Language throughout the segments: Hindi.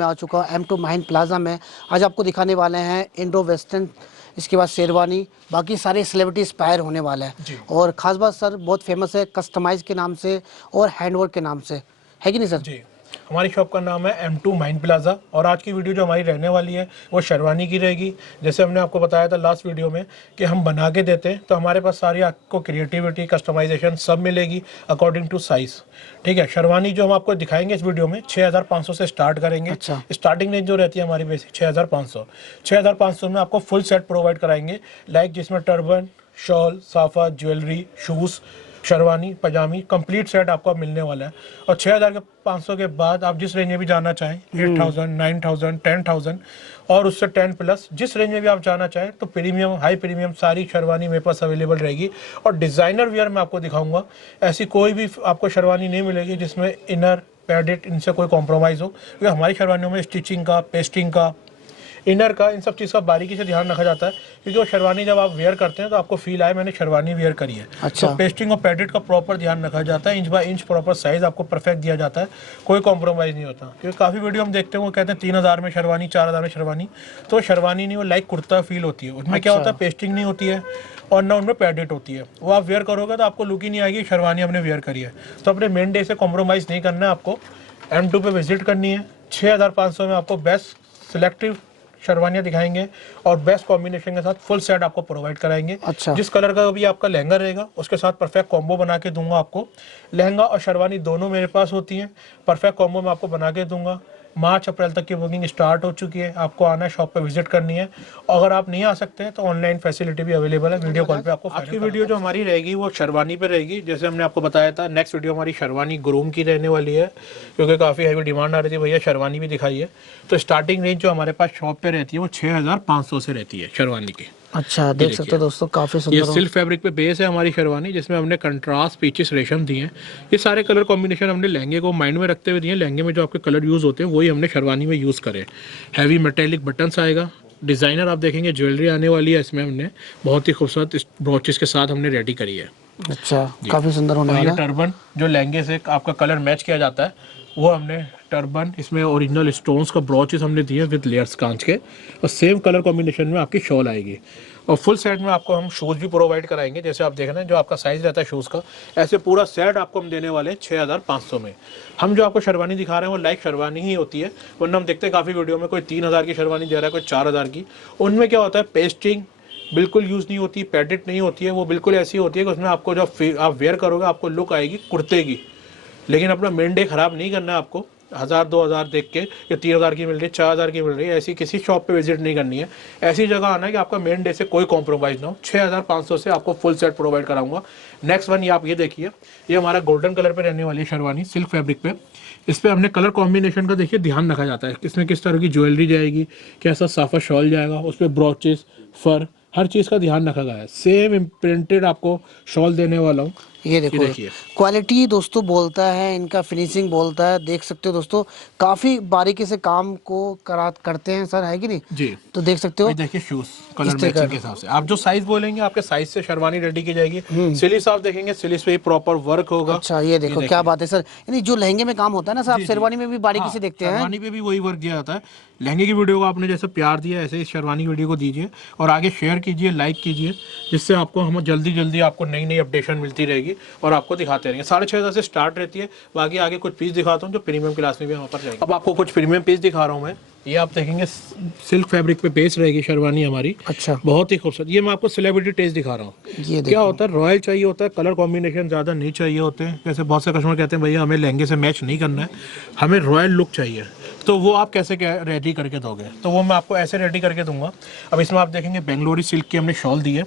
मैं आ चुका हूँ M2 माहिन प्लाजा में। आज आपको दिखाने वाले हैं इंडो वेस्टर्न, इसके बाद शेरवानी, बाकी सारे सेलिब्रिटी इंस्पायर होने वाले हैं। और ख़ास बात सर बहुत फेमस है कस्टमाइज के नाम से और हैंडवर्क के नाम से, है कि नहीं सर? जी, हमारी शॉप का नाम है M2 माहिन प्लाजा। और आज की वीडियो जो हमारी रहने वाली है वो शेरवानी की रहेगी। जैसे हमने आपको बताया था लास्ट वीडियो में कि हम बना के देते हैं, तो हमारे पास सारी आपको क्रिएटिविटी, कस्टमाइजेशन सब मिलेगी अकॉर्डिंग टू साइज़। ठीक है, शेरवानी जो हम आपको दिखाएंगे इस वीडियो में 6500 से स्टार्ट करेंगे। अच्छा। स्टार्टिंग रेंज जो रहती है हमारी बेसिक 6500 में आपको फुल सेट प्रोवाइड कराएंगे, लाइक जिसमें टर्बन, शॉल, साफा, ज्वेलरी, शूज़, शेरवानी, पजामी, कंप्लीट सेट आपको मिलने वाला है। और 6500 के बाद आप जिस रेंज में भी जाना चाहें, 8000, 9000, 10000 और उससे 10 प्लस, जिस रेंज में भी आप जाना चाहें, तो प्रीमियम, हाई प्रीमियम सारी शेरवानी मेरे पास अवेलेबल रहेगी। और डिज़ाइनर वियर मैं आपको दिखाऊंगा, ऐसी कोई भी आपको शेरवानी नहीं मिलेगी जिसमें इनर, पैडेड, इनसे कोई कॉम्प्रोमाइज़ हो, क्योंकि हमारी शेरवानियों में स्टिचिंग का, पेस्टिंग का, इनर का, इन सब चीज़ का बारीकी से ध्यान रखा जाता है, क्योंकि वो शेरवानी जब आप वेयर करते हैं तो आपको फील आए मैंने शेरवानी वेयर करी है। अच्छा। तो पेस्टिंग और पैडेड का प्रॉपर ध्यान रखा जाता है, inch by inch proper size आपको परफेक्ट दिया जाता है, कोई कॉम्प्रोमाइज़ नहीं होता। क्योंकि काफ़ी वीडियो हम देखते हैं वो कहते हैं 3000 में शेरवानी, 4000 में शेरवानी, तो शेरवानी नहीं, वो लाइक कुर्ता फील होती है। उसमें क्या होता है, पेस्टिंग नहीं होती है और ना उनमें पैडेड होती है। वो आप वेयर करोगे तो आपको लुक ही नहीं आएगी शेरवानी हमने वेयर करी है। तो अपने मेन डे से कॉम्प्रोमाइज़ नहीं करना है, आपको M2 पे विजिट करनी है। 6500 में आपको बेस्ट सिलेक्टिव शेरवानियाँ दिखाएंगे और बेस्ट कॉम्बिनेशन के साथ फुल सेट आपको प्रोवाइड कराएंगे। अच्छा। जिस कलर का भी आपका लहंगा रहेगा उसके साथ परफेक्ट कॉम्बो बना के दूंगा आपको। लहंगा और शेरवानी दोनों मेरे पास होती हैं, परफेक्ट कॉम्बो मैं आपको बना के दूंगा। मार्च अप्रैल तक की बुकिंग स्टार्ट हो चुकी है, आपको आना है, शॉप पे विजिट करनी है। अगर आप नहीं आ सकते हैं तो ऑनलाइन फैसिलिटी भी अवेलेबल है, वीडियो कॉल पे आपको। आज की वीडियो जो हमारी रहेगी वो शेरवानी पे रहेगी, जैसे हमने आपको बताया था। नेक्स्ट वीडियो हमारी शेरवानी ग्रूम की रहने वाली है, क्योंकि काफ़ी हैवी डिमांड आ रही थी भैया शेरवानी भी दिखाई है। तो स्टार्टिंग रेंज जो हमारे पास शॉप पे रहती है वो 6500 से रहती है शेरवानी की। अच्छा, देख सकते हो दोस्तों, काफ़ी ये सुंदर। सिल्क फैब्रिक पे बेस है हमारी शेरवानी, जिसमें हमने कंट्रास्ट पीचेस रेशम दिए हैं। ये सारे कलर कॉम्बिनेशन हमने लहंगे को माइंड में रखते हुए दिए हैं। लहंगे में जो आपके कलर यूज़ होते हैं वही हमने शेरवानी में यूज़ करे। हैवी मेटेलिक बटन्स आएगा, डिज़ाइनर आप देखेंगे ज्वेलरी आने वाली है इसमें, हमने बहुत ही खूबसूरत ब्रॉचेस के साथ हमने रेडी करी है। अच्छा, काफ़ी सुंदर होने वाला है। टर्बन जो लहंगे से आपका कलर मैच किया जाता है, वो हमने टर्बन, इसमें ओरिजिनल स्टोन्स का ब्रॉचेस हमने दिए विद लेयर्स कांच के, और सेम कलर कॉम्बिनेशन में आपकी शॉल आएगी। और फुल सेट में आपको हम शूज़ भी प्रोवाइड कराएंगे, जैसे आप देख रहे हैं जो आपका साइज़ रहता है शूज़ का, ऐसे पूरा सेट आपको हम देने वाले हैं 6500 में। हम जो आपको शेरवानी दिखा रहे हैं वो लाइक शेरवानी ही होती है, वरना हम देखते हैं काफ़ी वीडियो में कोई 3000 की शेरवानी दे रहा है, कोई 4000 की। उनमें क्या होता है, पेस्टिंग बिल्कुल यूज़ नहीं होती, पैडेड नहीं होती है, वो बिल्कुल ऐसी होती है कि उसमें आपको जब आप वेयर करोगे आपको लुक आएगी कुर्ते की। लेकिन अपना मेन डे ख़राब नहीं करना है आपको, 1000-2000 देख के या 3000 की मिल रही है, 4000 की मिल रही है, ऐसी किसी शॉप पे विजिट नहीं करनी है। ऐसी जगह आना है कि आपका मेन डे से कोई कॉम्प्रोमाइज़ ना हो। 6500 से आपको फुल सेट प्रोवाइड कराऊंगा। नेक्स्ट वन ये आप ये देखिए, ये हमारा गोल्डन कलर पे रहने वाली है शेरवानी, सिल्क फैब्रिक पे। इस पर हमने कलर कॉम्बिनेशन का देखिए ध्यान रखा जाता है, इसमें किस तरह की ज्वेलरी जाएगी, कैसा साफा शॉल जाएगा, उस पर ब्रॉचेस, फर, हर चीज़ का ध्यान रखा गया है। सेम इम्प्रिंटेड आपको शॉल देने वाला हूँ। ये देखो, क्वालिटी दोस्तों बोलता है, इनका फिनिशिंग बोलता है। देख सकते हो दोस्तों, काफी बारीकी से काम को करते हैं सर, है कि नहीं जी। तो देख सकते हो। देखिए शूज कलर मैचिंग के हिसाब से आप जो साइज बोलेंगे आपके साइज से शेरवानी रेडी की जाएगी। स्लीव्स आप देखेंगे, स्लीव्स पे प्रॉपर वर्क होगा। अच्छा, ये देखो क्या बात है सर, यानी जो लहंगे में काम होता है ना सर, आप शेरवानी में भी बारीकी से देखते हैं। शेरवानी पे भी वही वर्क दिया जाता है। लहंगे की वीडियो को आपने जैसे प्यार दिया, ऐसे ही शेरवानी वीडियो को दीजिए और आगे शेयर कीजिए, लाइक कीजिए, जिससे आपको हम जल्दी आपको नई नई अपडेशन मिलती रहेगी और आपको दिखाते रहेंगे। 6500 से स्टार्ट रहती है। बाकी आगे कुछ पीस दिखाता हूँ जो प्रीमियम क्लास में भी वहाँ पर जाएंगे। अब आपको कुछ प्रीमियम पीस दिखा रहा हूँ मैं। ये आप देखेंगे सिल्क फैब्रिक पे बेस रहेगी शेरवानी हमारी। अच्छा, बहुत ही खूबसूरत। ये मैं आपको सेलिब्रिटी टेस्ट दिखा रहा हूँ। ये क्या होता है, रॉयल चाहिए होता है, कलर कॉम्बिनेशन ज़्यादा नहीं चाहिए होते हैं। जैसे बहुत से कस्टमर कहते हैं भैया हमें लहंगे से मैच नहीं करना है, हमें रॉयल लुक चाहिए, तो वो आप कैसे रेडी करके दोगे, तो वो मैं आपको ऐसे रेडी करके दूंगा। अब इसमें आप देखेंगे बेंगलोरी सिल्क की हमने शॉल दी है,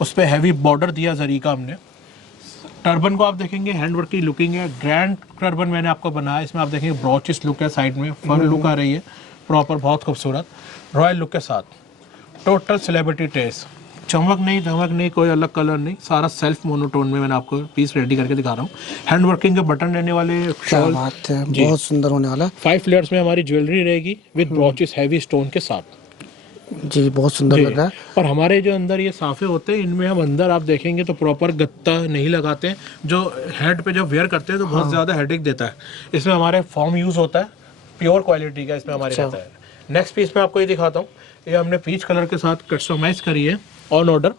उस पर हैवी बॉर्डर दिया जरी का हमने। टर्बन को आप देखेंगे हैंडवर्क की लुकिंग है, ग्रैंड टर्बन मैंने आपको बनाया। इसमें आप देखेंगे ब्रॉचेस लुक है, साइड में फर लुक आ रही है प्रॉपर, बहुत खूबसूरत रॉयल लुक के साथ। टोटल सेलिब्रिटी टेस्ट, चमक नहीं धमक नहीं, कोई अलग कलर नहीं, सारा सेल्फ मोनोटोन में मैंने आपको पीस रेडी करके दिखा रहा हूँ। हैंड वर्किंग के बटन रहने वाले, क्या बात है, बहुत सुंदर होने वाला है। 5 लेयर्स में हमारी ज्वेलरी रहेगी विद ब्रॉचेस हैवी स्टोन के साथ। जी, बहुत सुंदर लग रहा है। और हमारे जो अंदर ये साफे होते हैं, इनमें हम अंदर आप देखेंगे तो प्रॉपर गत्ता नहीं लगाते हैं। जो हेड पे जब वेयर करते हैं तो बहुत ज़्यादा हेडेक देता है। इसमें हमारे फॉर्म यूज़ होता है, प्योर क्वालिटी का इसमें हमारे रहता है। नेक्स्ट पीस में आपको ये दिखाता हूँ, ये हमने पीच कलर के साथ कस्टमाइज करी है, ऑन ऑर्डर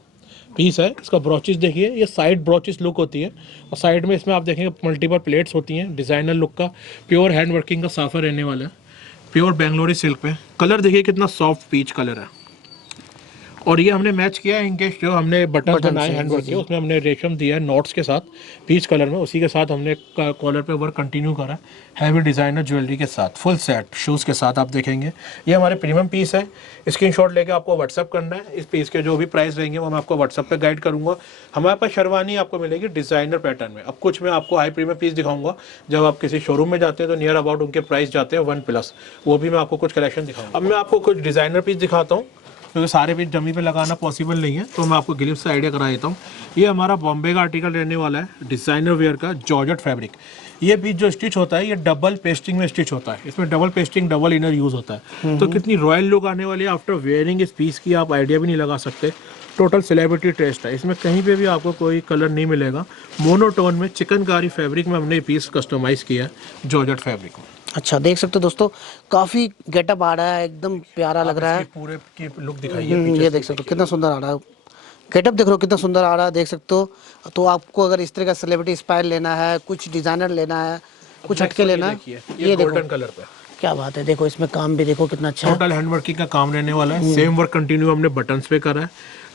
पीस है। इसका ब्रोचेस देखिए, ये साइड ब्रोचेस लुक होती है और साइड में इसमें आप देखेंगे मल्टीपल प्लेट्स होती हैं, डिज़ाइनर लुक का प्योर हैंड वर्किंग का साफा रहने वाला है, प्योर बेंगलोरी सिल्क पे। कलर देखिए कितना सॉफ्ट पीच कलर है। और ये हमने मैच किया है इनके जो हमने बटन बनाए हैंड वर्क के, उसमें हमने रेशम दिया है नोट्स के साथ पीच कलर में, उसी के साथ हमने कॉलर पे वर्क कंटिन्यू करा है हैवी डिज़ाइनर ज्वेलरी के साथ, फुल सेट शूज़ के साथ। आप देखेंगे ये हमारे प्रीमियम पीस है। स्क्रीनशॉट लेके आपको व्हाट्सअप करना है। इस पीस के जो भी प्राइस रहेंगे वो मैं आपको व्हाट्सअप पे गाइड करूँगा। हमारे पास शेरवानी आपको मिलेगी डिज़ाइनर पैटर्न में। अब कुछ मैं आपको हाई प्रीमियम पीस दिखाऊंगा, जब आप किसी शोरूम में जाते हैं तो नियर अबाउट उनके प्राइस जाते हैं 1+, वो भी मैं आपको कुछ कलेक्शन दिखाऊंगा। अब मैं आपको कुछ डिज़ाइनर पीस दिखाता हूँ, क्योंकि सारे पीस डमी पे लगाना पॉसिबल नहीं है, तो मैं आपको ग्लिप्स से आइडिया करा देता हूँ। ये हमारा बॉम्बे का आर्टिकल रहने वाला है, डिज़ाइनर वेयर का जॉर्जेट फैब्रिक। ये पीस जो स्टिच होता है ये डबल पेस्टिंग में स्टिच होता है, इसमें double pasting double inner use होता है। तो कितनी रॉयल लुक आने वाली है आफ्टर वेयरिंग इस पीस की, आप आइडिया भी नहीं लगा सकते। टोटल सेलिब्रिटी टेस्ट है, इसमें कहीं पे भी आपको कोई कलर नहीं मिलेगा। मोनोटोन में चिकनकारी फैब्रिक में हमने ये पीस कस्टमाइज़ किया है जॉर्जेट फैब्रिक में। अच्छा, देख सकते हो दोस्तों, काफी गेटअप आ रहा है, एकदम प्यारा लग रहा है। पूरे की लुक दिखाइए, ये देख सकते हो कितना सुंदर आ रहा है, गेटअप देख रहे हो कितना सुंदर आ रहा है, देख सकते हो। तो आपको अगर इस तरह का सेलिब्रिटी स्टाइल लेना है, कुछ डिजाइनर लेना है, कुछ हटके लेना है, ये गोल्डन कलर पे क्या बात है। देखो इसमें काम भी देखो कितना अच्छा टोटल हैंड वर्किंग का काम रहने वाला है। सेम वर्क कंटिन्यू हमने बटन्स पे करा है।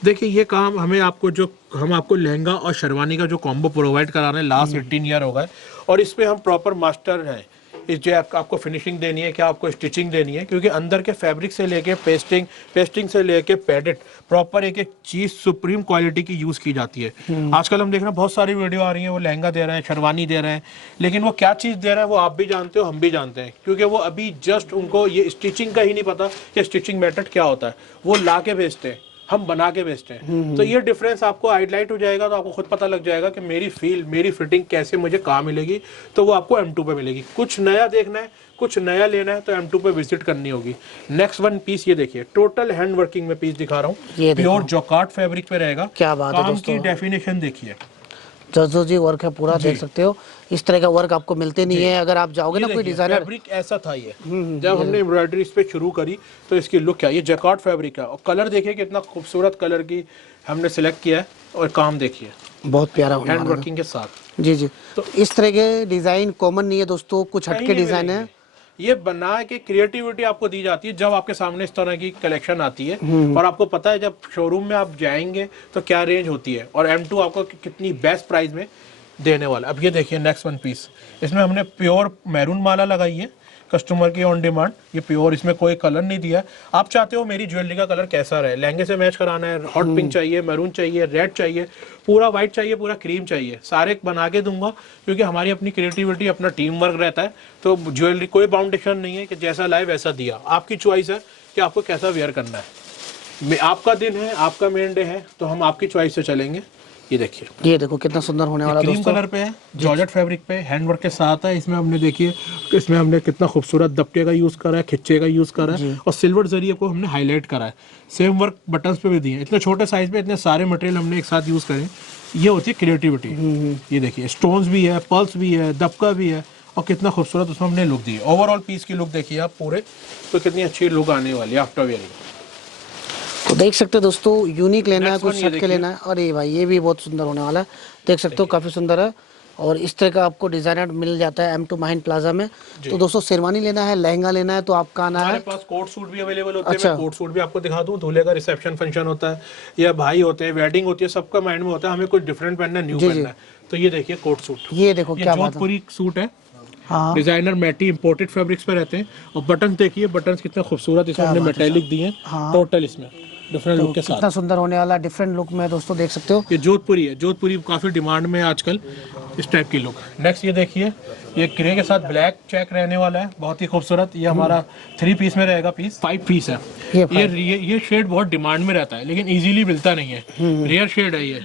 देखिए ये काम हमें आपको जो हम आपको लहंगा और शेरवानी का जो कॉम्बो प्रोवाइड करा रहे हैं लास्ट 18 ईयर हो गए, और इस पे हम प्रॉपर मास्टर हैं। इस जो आपको फिनिशिंग देनी है, क्या आपको स्टिचिंग देनी है, क्योंकि अंदर के फैब्रिक से लेके पेस्टिंग से लेके पैडेड प्रॉपर एक एक चीज़ सुप्रीम क्वालिटी की यूज़ की जाती है। आजकल हम देख रहे हैं बहुत सारी वीडियो आ रही है, वो लहंगा दे रहे हैं, शेरवानी दे रहे हैं, लेकिन वो क्या चीज़ दे रहे हैं वो आप भी जानते हो, हम भी जानते हैं, क्योंकि वो अभी जस्ट उनको ये स्टिचिंग का ही नहीं पता कि स्टिचिंग मेथड क्या होता है। वो ला के भेजते हैं, हम बना के बेचते हैं। तो ये डिफरेंस आपको हाईलाइट हो जाएगा, तो आपको खुद पता लग जाएगा कि मेरी फील, मेरी फिटिंग कैसे मुझे कहाँ मिलेगी। तो वो आपको M2 पे मिलेगी। कुछ नया देखना है, कुछ नया लेना है, तो M2 पे विजिट करनी होगी। नेक्स्ट वन पीस ये देखिए, टोटल हैंड वर्किंग में पीस दिखा रहा हूँ, प्योर जॉकार्ड फैब्रिक पे रहेगा। क्या बात है काम की डेफिनेशन देखिए, जो जी वर्क है पूरा देख सकते हो। इस तरह का वर्क आपको मिलते नहीं है, अगर आप जाओगे ना कोई डिजाइनर। फैब्रिक ऐसा था ये, जब हमने एम्ब्रॉयडरी इस पे शुरू करी तो इसकी लुक क्या, ये जैकार्ड फैब्रिक है। और कलर देखिए कितना खूबसूरत कलर की हमने सिलेक्ट किया है, और काम देखिए बहुत प्यारा हैंड वर्किंग के साथ। जी जी, तो इस तरह के डिजाइन कॉमन नहीं है दोस्तों, कुछ हटके डिजाइन है। ये बना के क्रिएटिविटी आपको दी जाती है जब आपके सामने इस तरह की कलेक्शन आती है, और आपको पता है जब शोरूम में आप जाएंगे तो क्या रेंज होती है, और M2 आपको कितनी बेस्ट प्राइस में देने वाला। अब ये देखिए नेक्स्ट वन पीस, इसमें हमने प्योर मैरून माला लगाई है कस्टमर की ऑन डिमांड। ये प्योर, इसमें कोई कलर नहीं दिया है। आप चाहते हो मेरी ज्वेलरी का कलर कैसा रहे, लहंगे से मैच कराना है, हॉट पिंक चाहिए, मैरून चाहिए, रेड चाहिए, पूरा वाइट चाहिए, पूरा क्रीम चाहिए, सारे बना के दूंगा, क्योंकि हमारी अपनी क्रिएटिविटी, अपना टीम वर्क रहता है। तो ज्वेलरी कोई बाउंडेशन नहीं है कि जैसा लाए वैसा दिया, आपकी चॉइस है कि आपको कैसा वेयर करना है। आपका दिन है, आपका मेन डे है, तो हम आपकी चॉइस से चलेंगे। ये देखिए, ये देखो कितना सुंदर होने वाला क्रीम कलर पे है, जॉर्जेट फैब्रिक पे हैंड वर्क के साथ है। इसमें हमने देखिए, इसमें हमने कितना खूबसूरत दबके का यूज करा है, खिच्चे का यूज करा है, और सिल्वर जरिए को हमने हाईलाइट करा है। सेम वर्क बटन्स पे भी दिए हैं। इतने छोटे साइज पे इतने सारे मटेरियल हमने एक साथ यूज करे, ये होती है क्रिएटिविटी। ये देखिए स्टोन्स भी है, पर्ल्स भी है, दबका भी है, और कितना खूबसूरत उसमें हमने लुक दी है। ओवरऑल पीस की लुक देखिए आप पूरे, तो कितनी अच्छी लुक आने वाली है आफ्टर वेयरिंग। तो देख सकते हो दोस्तों, यूनिक लेना है, कुछ हटके लेना है। और ये भाई ये भी बहुत सुंदर होने वाला है, देख सकते हो काफी सुंदर है। और इस तरह का आपको डिजाइनर मिल जाता है M2 माहिन प्लाजा में। तो दोस्तों शेरवानी लेना है, लहंगा लेना है, तो आपका आना है। हमारे पास कोट सूट भी अवेलेबल होते हैं। मैं कोट सूट भी आपको दिखा दूं। दूल्हे का रिसेप्शन फंक्शन होता है, या भाई होते हैं, वेडिंग होती है, सबका माइंड में होता है हमें कुछ डिफरेंट पहनना है, न्यू पहनना है। तो ये देखिए कोट सूट, ये देखो क्या बात है, जोधपुरी सूट है। हाँ, डिजाइनर मैटी इंपोर्टेड फैब्रिक्स पे रहते हैं। और बटन देखिए, बटन कितने खूबसूरत इसमें हमने मेटेलिक दिए हैं। टोटल इसमें डिफरेंट लुक के साथ कितना सुंदर होने वाला, डिफरेंट लुक में दोस्तों देख सकते हो। ये जोधपुरी है, जोधपुरी काफी डिमांड में है आजकल, इस टाइप की लुक। नेक्स्ट ये देखिए, ये ग्रे के साथ ब्लैक चेक रहने वाला है, बहुत ही खूबसूरत। ये हमारा 3 पीस में रहेगा, पीस 5 पीस है। ये शेड बहुत डिमांड में रहता है, लेकिन इजीली मिलता नहीं है, रेयर शेड है ये।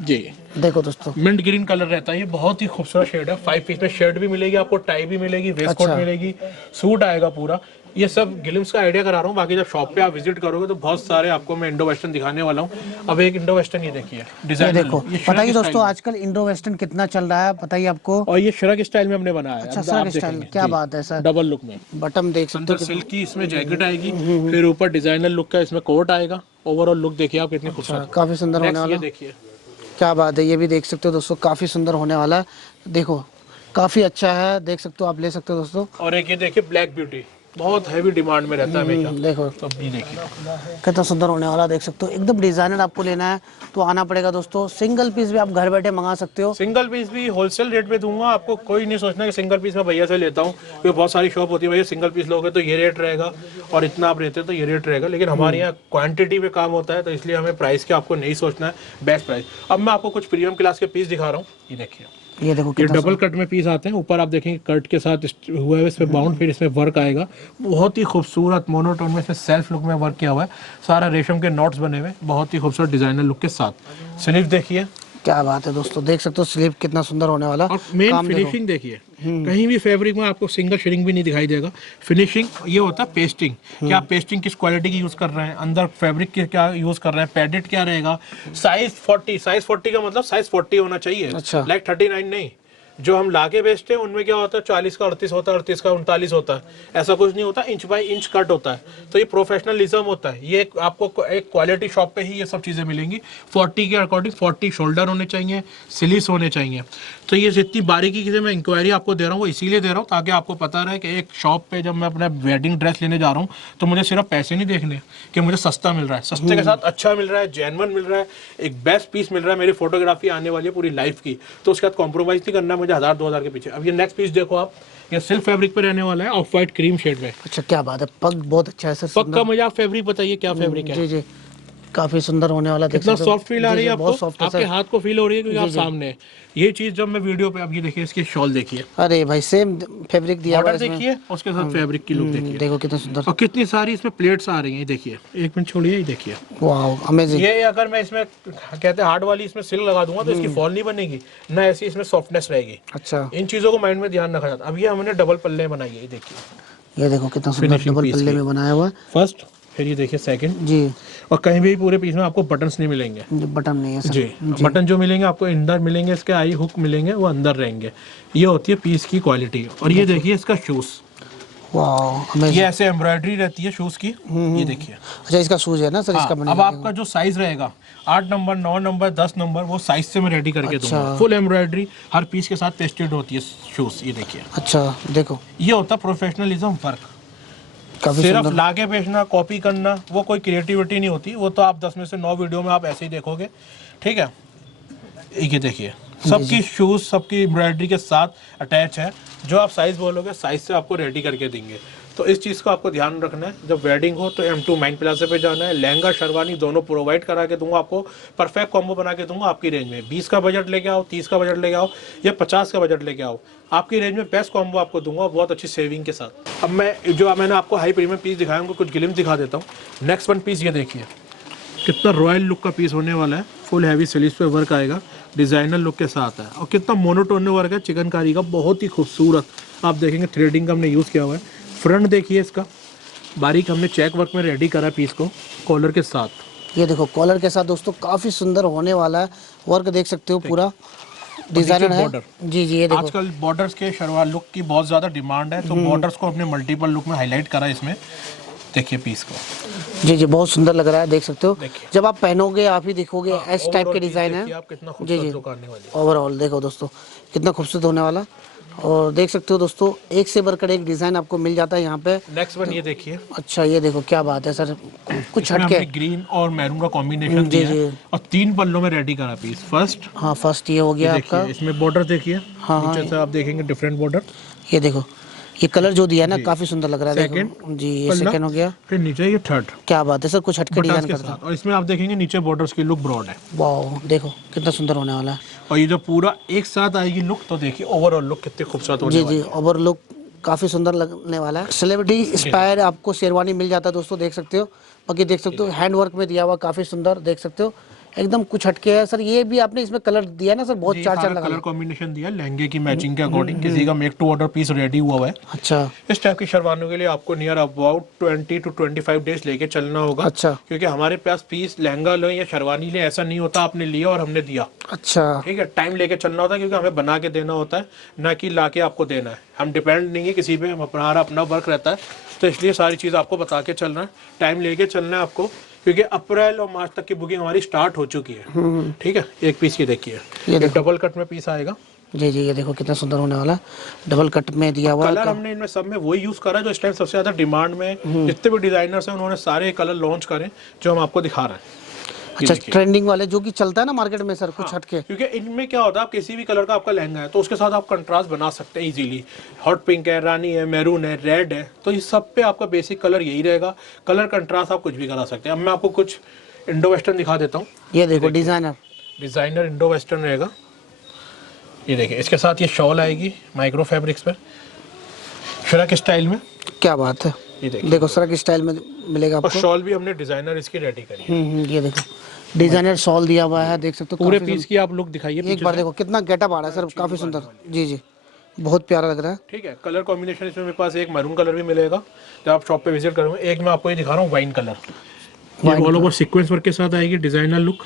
जी देखो दोस्तों, मिंट ग्रीन कलर रहता है, ये बहुत ही खूबसूरत शेड है। 5 पीस में शर्ट भी मिलेगी आपको, टाई भी मिलेगी, वेस्ट कोट मिलेगी, सूट आएगा पूरा। ये सब ग्लिम्स का आइडिया करा रहा हूँ, बाकी जब शॉप पे आप विजिट करोगे तो बहुत सारे आपको मैं इंडो वेस्टर्न दिखाने वाला हूँ। अब एक इंडो वेस्टर्न ये देखिए ये डिजाइन, देखो, बताइए दोस्तों आजकल इंडो वेस्टर्न कितना चल रहा है, बताइए आपको। और ये श्रग स्टाइल में हमने बनाया है। अच्छा, अंदर आप सर स्टाइल, देखेंगे क्या जी, बात है सर। डबल लुक में बटन देख सकते अंदर हो सिल्क की इसमें जैकेट आएगी, फिर ऊपर डिजाइनर लुक का इसमें कोट आएगा। ओवरऑल लुक देखिए आप कितनी खूबसूरत, काफी सुंदर होने Next वाला। ये देखिए, क्या बात है, ये भी देख सकते हो दोस्तों, काफी सुंदर होने वाला है। देखो काफी अच्छा है, देख सकते हो, आप ले सकते हो दोस्तों। और एक ये देखिए ब्लैक ब्यूटी, बहुत हैवी डिमांड में रहता है हमेशा। देखो तो ये देखिए कितना सुंदर होने वाला, देख सकते हो, एकदम डिजाइनर। आपको लेना है तो आना पड़ेगा दोस्तों। सिंगल पीस भी आप घर बैठे मंगा सकते हो। सिंगल पीस भी होलसेल रेट पे दूंगा आपको, कोई नहीं सोचना कि सिंगल पीस मैं भैया से लेता हूँ, क्योंकि बहुत सारी शॉप होती है भैया सिंगल पीस लोगे तो ये रेट रहेगा और इतना आप लेते हो तो ये रेट रहेगा, लेकिन हमारे यहाँ क्वांटिटी पे काम होता है, तो इसलिए हमें प्राइस के आपको नहीं सोचना है, बेस्ट प्राइस। अब मैं आपको कुछ प्रीमियम क्लास के पीस दिखा रहा हूँ, ये देखिए, ये देखो ये कितना डबल कट में पीस आते हैं। ऊपर आप देखेंगे कट के साथ हुआ है इसमें बाउंड, फिर इसमें वर्क आएगा, बहुत ही खूबसूरत मोनोटोन में इसमें सेल्फ लुक में वर्क किया हुआ है, सारा रेशम के नॉट्स बने हुए, बहुत ही खूबसूरत डिजाइनर लुक के साथ। स्लीव देखिए, क्या बात है दोस्तों, देख सकते हो स्लीव कितना सुंदर होने वाला। और मेन फिनिशिंग देखिए, कहीं भी फैब्रिक में आपको सिंगल शेडिंग भी नहीं दिखाई देगा। फिनिशिंग ये होता है पेस्टिंग, कि आप पेस्टिंग किस क्वालिटी की यूज कर रहे हैं, अंदर फैब्रिक के क्या यूज कर रहे हैं, पैडेड क्या रहेगा, साइज 40 का मतलब साइज 40 होना चाहिए, अच्छा। लाइक 39 नहीं। जो हम लाके बेचते हैं उनमें क्या होता है 40 का 38 होता है, 38 का 39 होता है, ऐसा कुछ नहीं होता, इंच बाय इंच कट होता है। तो ये प्रोफेशनलिज्म होता है, ये आपको एक क्वालिटी शॉप पे ही ये सब चीज़ें मिलेंगी। 40 के अकॉर्डिंग 40 शोल्डर होने चाहिए, स्लीव्स होने चाहिए। तो ये जितनी बारीकी से मैं इंक्वायरी आपको दे रहा हूँ वो इसीलिए दे रहा हूँ ताकि आपको पता रहे कि एक शॉप पे जब मैं अपना वेडिंग ड्रेस लेने जा रहा हूँ तो मुझे सिर्फ पैसे नहीं देखने कि मुझे सस्ता मिल रहा है, सस्ते के साथ अच्छा मिल रहा है, जेन्युइन मिल रहा है, एक बेस्ट पीस मिल रहा है, मेरी फोटोग्राफी आने वाली है पूरी लाइफ की, तो उसके साथ कॉम्प्रोमाइज़ नहीं करना है मुझे 1000-2000 के पीछे। अब ये नेक्स्ट पीस देखो आप, ये सिल्क फैब्रिक पे रहने वाला है, ऑफ वाइट क्रीम शेड में। अच्छा, क्या बात है, पग बहुत अच्छा है सर। पग का मुझे आप फैब्रिक बताइए क्या फैब्रिक है। जी जी, काफी सुंदर होने वाला। कितना सॉफ्ट फील आ रही है आपको, बहुत सॉफ्ट है आपके सर। हाथ को फील हो रही है क्योंकि आप सामने है। ये चीज जब मैं वीडियो पे, अब ये देखिए इसकी शॉल देखिए, अरे भाई सेम फैब्रिक दिया हुआ है बॉर्डर इसमें। देखिए, उसके साथ फैब्रिक की लुक देखिए, देखो कितना सुंदर, और कितनी सारी इसमें प्लेट्स आ रही हैं। देखिए एक मिनट छोड़िए, ये देखिए, वाओ अमेजिंग। ये अगर मैं इसमें कहते हैं हार्ड वाली इसमें सिल्क लगा दूंगा तो इसकी फॉल नहीं बनेगी, ना ऐसी इसमें सॉफ्टनेस रहेगी। अच्छा, इन चीजों को माइंड में ध्यान रखा जाता है। अब ये हमने डबल पल्ले बनाई है, ये देखिए, ये देखो कितना सुंदर Finishing डबल piece पल्ले की। में बनाया हुआ है। फर्स्ट, फिर ये देखिए सेकंड, जी, और कहीं भी पूरे पीस में आपको बटन्स नहीं मिलेंगे बटन नहीं है सर। जी। बटन जो मिलेंगे आपको अंदर मिलेंगे, इसके आई हुक मिलेंगे वो अंदर रहेंगे। ये होती है पीस की क्वालिटी। और ये देखिए इसका शूज, वाओ अमेजिंग। ये ऐसे एम्ब्रॉयडरी रहती है शूज की, ये देखिए। अच्छा, इसका शूज है ना सर, इसका हाँ, अब आपका जो साइज रहेगा 8 नंबर 9 नंबर 10 नंबर वो साइज से मैं रेडी करके दूंगा। फुल एम्ब्रॉयडरी हर पीस के साथ पेस्टेड होती है शूज, ये देखिए। अच्छा देखो, ये होता है प्रोफेशनलिज्म वर्क। काफी सिर्फ सुंदर। लाके बेचना, कॉपी करना, वो कोई क्रिएटिविटी नहीं होती, वो तो आप 10 में से 9 वीडियो में आप ऐसे ही देखोगे, ठीक है। ये देखिए सबकी शूज सबकी एम्ब्रॉयडरी के साथ अटैच है, जो आप साइज बोलोगे साइज से आपको रेडी करके देंगे। तो इस चीज़ को आपको ध्यान रखना है, जब वेडिंग हो तो M2 माइन प्लाजा पे जाना है। लहंगा शेरवानी दोनों प्रोवाइड करा के दूंगा आपको, परफेक्ट कॉम्बो बना के दूंगा आपकी रेंज में। 20 का बजट लेके आओ, 30 का बजट लेके आओ या 50 का बजट लेके आओ, आपकी रेंज में बेस्ट कॉम्बो आपको दूंगा बहुत अच्छी सेविंग के साथ। अब मैंने आपको हाई प्रीमियम पीस दिखाया, उनको कुछ ग्लिम्स दिखा देता हूँ। नेक्स्ट वन पीस ये देखिए, कितना रॉयल लुक का पीस होने वाला है। फुल हैवी स्लीव्स पे वर्क आएगा, डिजाइनर लुक के साथ है, और कितना मोनोटोन वर्क है चिकनकारी का, बहुत ही खूबसूरत। आप देखेंगे थ्रेडिंग का हमने यूज़ किया हुआ है। फ्रंट देखिए इसका बारीक हमने चेक वर्क में रेडी करा पीस को कॉलर के साथ। ये देखो कॉलर के साथ दोस्तों काफी सुंदर होने वाला है। वर्क देख सकते हो, पूरा डिजाइनर है। बॉर्डर, जी जी, ये देखो आजकल बॉर्डर्स के शलवार लुक की बहुत ज़्यादा डिमांड है, तो बॉर्डर्स को अपने मल्टीपल लुक में हाईलाइट करा इसमें। देखिए पीस को, जी जी, बहुत सुंदर लग रहा है, देख सकते हो। देखिए। जब आप पहनोगे आप ही देखोगे, एस टाइप के Overall डिजाइन पीस देखिए है। आप कितना जी खूबसूरत जी, लुक आने वाली है। ओवरऑल देखो दोस्तों कितना खूबसूरत होने वाला। और देख सकते हो दोस्तों, एक से बढ़कर एक डिजाइन आपको मिल जाता है यहाँ पे। नेक्स्ट वन ये देखिए, अच्छा, ये देखो क्या बात है सर, कुछ इसमें हटके। हमने ग्रीन और मैरून का कॉम्बिनेशन जी दिया जी, है और 3 पल्लों में रेडी करा पीस। फर्स्ट हाँ फर्स्ट ये हो गया आपका। देखिए, इसमें बॉर्डर देखिए, हाँ, नीचे से आप देखेंगे डिफरेंट बॉर्डर। ये देखो ये कलर जो दिया है ना, काफी सुंदर लग रहा है। सेकंड देखो जी, ये पल्ला, सेकंड हो गया। फिर नीचे ये थर्ड क्या बात है सर, कुछ हटके बटन्स डिजाइन के करता है। साथ, और इसमें आप देखेंगे नीचे बॉर्डर्स की लुक ब्रॉड है। वाओ देखो कितना सुंदर होने वाला है। और ये जो पूरा एक साथ आएगी लुक, तो देखिए ओवरऑल लुक कितनी खूबसूरत होने जी वाली जी, ओवर लुक काफी सुंदर लगने वाला है। सेलिब्रिटी इंस्पायर आपको शेरवानी मिल जाता है दोस्तों, देख सकते हो। बाकी देख सकते हो हैंड वर्क में दिया हुआ, काफी सुंदर देख सकते हो। एकदम कुछ हटके है सर। ये भी आपने इसमें कलर दिया ना सर, बहुत चार चार लगा कलर कॉम्बिनेशन दिया लहंगे की मैचिंग के अकॉर्डिंग। किसी का make to order piece ready हुआ है। अच्छा, इस टाइप की शेरवानियों के लिए आपको नियर अबाउट 20 to 25 डेज लेके चलना होगा। अच्छा, क्योंकि हमारे पास पीस लहंगा लो या शेरवानी ले ऐसा नहीं होता आपने लिया और हमने दिया। अच्छा, ठीक है, टाइम लेके चलना होता है क्योंकि हमें बना के देना होता है, ना कि ला के आपको देना है। हम डिपेंड नहीं है किसी पे, हमारा अपना वर्क रहता है, तो इसलिए सारी चीज़ आपको बता के चलना है, टाइम लेके चलना है आपको। क्योंकि अप्रैल और मार्च तक की बुकिंग हमारी स्टार्ट हो चुकी है। ठीक है, एक पीस की देखिए, ये डबल कट में पीस आएगा। जी जी, ये देखो कितना सुंदर होने वाला, डबल कट में दिया हुआ। कलर हमने इनमें सब में वही यूज करा है जो इस टाइम सबसे ज्यादा डिमांड में, जितने भी डिजाइनर्स हैं उन्होंने सारे कलर लॉन्च करे जो हम आपको दिखा रहे हैं। अच्छा, ट्रेंडिंग वाले जो कि चलता है ना मार्केट में सर, कुछ हटके। क्योंकि इनमें क्या होता है, आप किसी भी कलर का आपका लहंगा है तो उसके साथ आप कंट्रास्ट बना सकते हैं इजीली। हॉट पिंक है, रानी है, मैरून है, रेड है, तो इस सब पे आपका बेसिक कलर यही रहेगा। कलर कंट्रास्ट आप कुछ भी करा सकते हैं। अब मैं आपको कुछ इंडो वेस्टर्न दिखा देता हूँ। ये देखो डिजाइनर इंडो वेस्टर्न रहेगा। ये देखिए, इसके साथ ये शॉल आएगी माइक्रो फैब्रिक्स पर, श्रक स्टाइल में। क्या बात है, ये देखो श्रक स्टाइल में मिलेगा आपको। और शॉल भी हमने डिजाइनर इसकी रेडी करी है। ये देखो डिजाइनर शॉल दिया हुआ है, देख सकते हो। पूरे पीस की आप लुक दिखाइए एक बार देखो कितना गेटअप आ रहा है सर, काफी सुंदर। जी जी, बहुत प्यारा लग रहा है। ठीक है, कलर कॉम्बिनेशन इसमें मेरे पास एक मैरून कलर भी मिलेगा जब आप शॉप पे विजिट करोगे। एक मैं आपको ये दिखा रहा हूँ वाइन कलर, ये ऑल ओवर सीक्वेंस वर्क के साथ आएगी, डिजाइनर लुक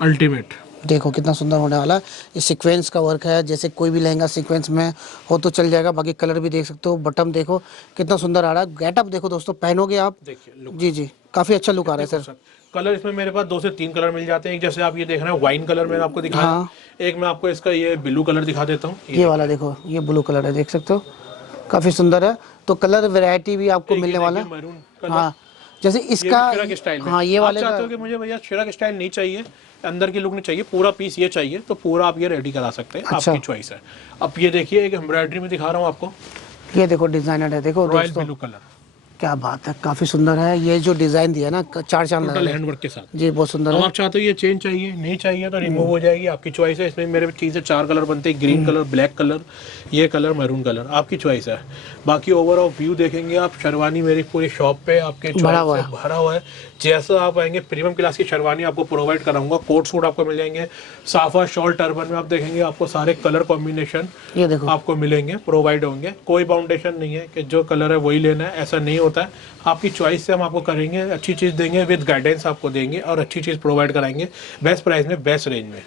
अल्टीमेट। देखो कितना सुंदर होने वाला। ये सीक्वेंस का वर्क है, जैसे कोई भी लहंगा सीक्वेंस में हो तो चल जाएगा। बाकी कलर भी देख सकते हो, बटन देखो कितना सुंदर आ रहा है। गेटअप देखो दोस्तों, पहनोगे आप, देखिए जी जी, काफी अच्छा लुक आ रहा है सर। कलर इसमें मेरे पास 2 से 3 कलर मिल जाते हैं। एक जैसे आप ये देख रहे हैं वाइन कलर मैंने आपको दिखाया। हाँ। एक मैं आपको इसका ये ब्लू कलर दिखा देता हूँ। ये वाला देखो, ये ब्लू कलर है, देख सकते हो काफी सुंदर है। तो कलर वैरायटी भी आपको मिलने वाला है। मैरून कलर, हाँ, जैसे इसका स्टाइल में। हाँ, ये वाले चाहते हो कि मुझे भैया शिरक स्टाइल नहीं चाहिए, अंदर की लुक नहीं चाहिए, पूरा पीस ये चाहिए, तो पूरा आप ये रेडी करा सकते हैं। अच्छा। आपकी चॉइस है। अब ये देखिए, एक एम्ब्रॉयडरी में दिखा रहा हूँ आपको, ये देखो डिजाइनर है, देखो रॉयल दोस्तों ब्लू कलर। क्या बात है, काफी सुंदर है। ये जो डिजाइन दिया ना, चार चांद लगा टोटल है। हैंडवर्क के साथ। जी, बहुत सुंदर अब है। आप चाहते हो ये चेंज चाहिए, नहीं चाहिए तो रिमूव हो जाएगी, आपकी चॉइस है। इसमें मेरे चीज़ से 4 कलर बनते हैं, ग्रीन कलर, ब्लैक कलर, ये कलर, मैरून कलर, आपकी चॉइस है। बाकी ओवरऑल व्यू देखेंगे आप, शेरवानी मेरी पूरी शॉप पे आपके भरा हुआ है। जैसा आप आएंगे प्रीमियम क्लास की शेरवानी आपको प्रोवाइड कराऊंगा। कोट सूट आपको मिल जाएंगे, साफा, शॉल, टर्बन में आप देखेंगे आपको सारे कलर कॉम्बिनेशन ये देखो आपको मिलेंगे, प्रोवाइड होंगे। कोई बाउंडेशन नहीं है कि जो कलर है वही लेना है, ऐसा नहीं होता है। आपकी चॉइस से हम आपको करेंगे, अच्छी चीज़ देंगे, विद गाइडेंस आपको देंगे और अच्छी चीज़ प्रोवाइड कराएंगे, बेस्ट प्राइस में, बेस्ट रेंज में।